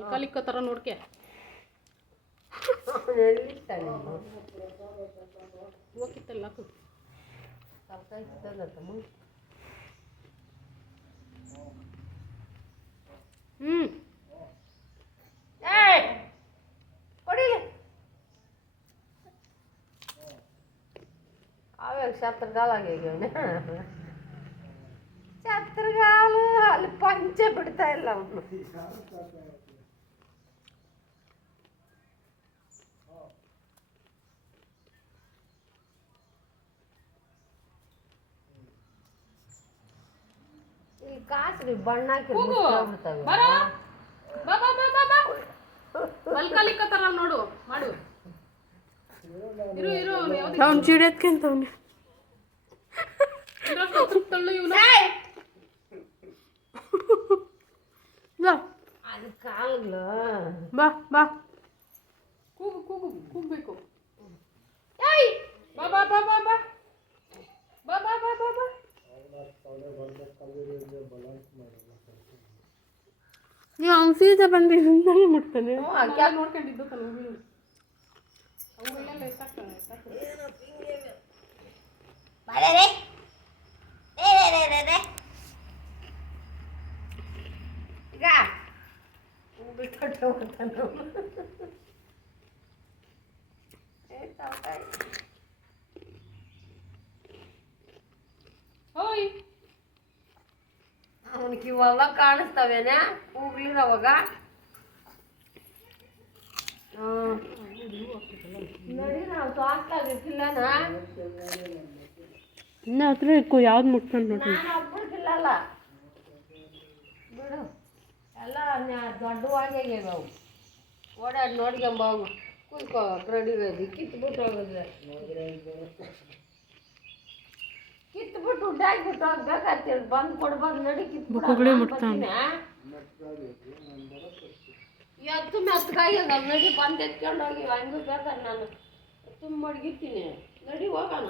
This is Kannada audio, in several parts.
ಅಲ್ಕಲಿಕ್ಕತ್ತಾರ ನೋಡ್ಕೆ ಹೋಗಿತ್ತಲ್ಲ ಆವಾಗ ಛತ್ರಗಾಲ ಆಗ್ಯಾವ ಛತ್ರಗಾಲ ಅಲ್ಲಿ ಪಂಚೆ ಬಿಡ್ತಾ ಇಲ್ಲ ಅವನು ಈ ಕಾಸ್ರಿ ಬಣ್ಣ ಅಲ್ಕಲಿಕ್ಕತ್ತಾರ ನೋಡು ಮಾಡು ಇರು ಇರು ಅವ್ನು ಚಿಡತ್ಕಂತವ್ನೆ ತಳ್ಳು ಇವನು ಅದು ಕಾಲ ಬಾ ಬಾ ಕೂಗು ಕೂಗು ಕೂಗ್ಬೇಕು ಬಾ ಬಾ ಬಾ ಬಾ ಬಾ ಬಾ ಬಾ ಬಾ ಬಾ ಬಾ ನೀವು ಅವ್ನು ಸೀದಾ ಬಂದು ಹಿಂದೆ ಮುಟ್ತಾನೆ ನೋಡ್ಕೊಂಡಿದ್ದು ತಲೆ ಅವೆಲ್ಲ ಎತ್ತಾಗ್ತಾನೆ ಈಗ ಬಿಟ್ಟು ಓಯ್ ಅವನಿಗೆ ಇವೆಲ್ಲ ಕಾಣಿಸ್ತಾವೇನೆ ಹೋಗ್ಲಿರವಾಗ ನೋಡಿ ನಾವು ಸ್ವಾಸ್ಥ್ಯವಾಗಿರ್ತಿಲ್ಲನ ಇನ್ನ ಹತ್ರ ಇಕ್ಕು ಯಾವ್ದು ಮುಟ್ಕೊಂಡು ನೋಡಿ ನಾನು ಒಬ್ಬರಿಗಿಲ್ಲಲ್ಲ ಬಿಡು ಎಲ್ಲ ದೊಡ್ಡವಾಗ್ಯಾವ ಅವು ಓಡಾಡಿ ನೋಡ್ಕೊಂಬವು ಕುಯ್ಕೋ ರೆಡಿಗೆ ಕಿತ್ಬಿಟ್ಟು ಹೋಗಿದ್ರೆ ಕಿತ್ಬಿಟ್ಟು ಉಡ್ಡಾಕ್ಬಿಟ್ಟು ಹೋಗ್ಬೇಕಾಗ್ತಿರ್ ಬಂದು ಕೊಡ್ಬಾರ್ದು ನಡಿ ಬುಕ್ಕುಗಳೇ ಮುಟ್ತಾನೆ ಎತ್ತು ಮೆತ್ತಗಾಗ್ಯದ ನಡಿ ಬಂದು ಎತ್ಕೊಂಡು ಹೋಗಿ ಹಂಗೂ ಬೇಕಾದ್ರೆ ನಾನು ತುಂಬ ಮಡಗಿರ್ತೀನಿ ನಡಿ ಹೋಗೋಣ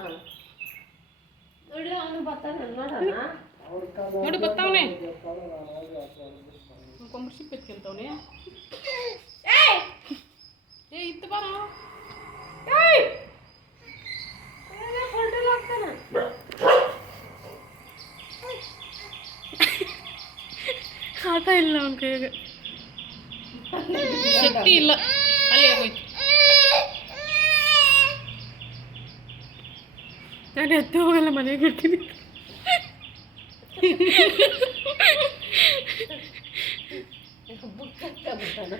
ನಡಿ ಅವನು ಬರ್ತಾನೆ ನೋಡೋಣ ನೋಡಿ ಬರ್ತಾವನೆ ಕೊಂಬರ್ಸಿಪ್ ಎತ್ಕೊಂತವನೆ ಏ ಇತ್ತು ಬಾರ ಆಟ ಇಲ್ಲ ಅವನ ಕೈಯಾಗ ಶಕ್ತಿ ಇಲ್ಲ ಅಲ್ಲಿ ಹೋಯ್ತು ನಾನು ಎತ್ತು ಹೋಗಲ್ಲ ಮನೆಗೆ ಇರ್ತೀನಿ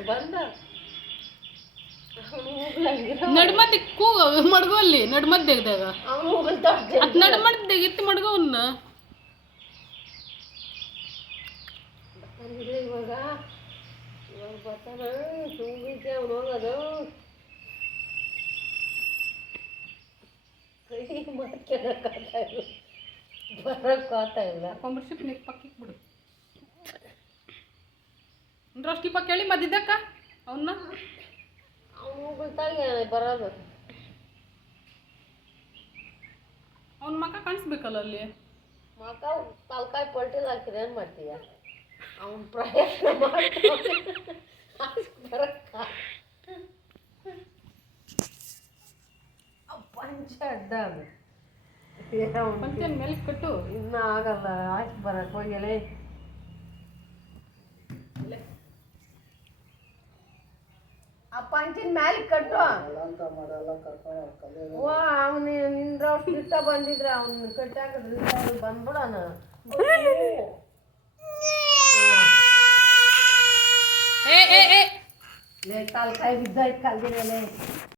ಬಂದ ನಡ್ಮದ್ದೆ ಕೂಗ ಮಡ್ಗೋ ಅಲ್ಲಿ ನಡ್ಮದ್ದೆಗ್ದಾಗ ಅವನು ಅದು ನಡ್ಮದ್ದೆ ಎತ್ತಿ ಮಡ್ಗೋವನ್ನ ಇವಾಗ ಇವಾಗ ಬರ್ತಾನ ತುಂಬಿದ್ದೆ ಅವನು ಹೋಗೋದು ಕೈ ಮಾಡ್ಕೊಳಕ್ಕಾಗ್ತಾ ಇಲ್ಲ ಬರೋಕ್ಕಾಗ್ತಾ ಇಲ್ಲ ಕೊಂಬರ್ಸಿಪ್ ನೀರು ಪಕ್ಕಿಗೆ ಬಿಡು ಅಷ್ಟಿ ಪಕ್ಕ ಕೇಳಿ ಮದ್ದಿದ್ದಕ್ಕ ಅವನ್ನ ಅವನು ಹೋಗ್ತಾಗೆ ಬರೋದು ಅವ್ನ ಮಕ್ಕ ಕಾಣಿಸ್ಬೇಕಲ್ಲ ಅಲ್ಲಿ ಮಕ್ಕ ತಲ್ಕಾಯಿ ಪಲ್ಟಿಲ್ ಹಾಕಿದ್ರೆ ಏನು ಮಾಡ್ತೀಯ ಅವನು ಪ್ರಯತ್ನ ಮಾಡ್ತಾನೆ ಬರಕ್ಕ ಪಂಚ ಅಡ್ಡ ಅದು ಪಂಚನ್ ಮೇಲೆ ಕಟ್ಟು ಇನ್ನೂ ಆಗಲ್ಲ ಹಾಕಿ ಬರಕ್ಕೆ ಹೋಗ್ಯಲೇ ಆ ಪಂಚಿನ ಮ್ಯಾಲೆ ಕಟ್ಟು ಓ ಅವನು ನಿಂದ್ರವ್ರು ಇಷ್ಟ ಬಂದಿದ್ರೆ ಅವ್ನು ಕಟ್ಟಾಕಿದ್ರೆ ಬಂದ್ಬಿಡೋಣ ಏ ಏ ಏ ತಲ್ಕಾಯಿ ಬಿದ್ದಾಯ್ತು ಕಲ್ದಿರಲೇ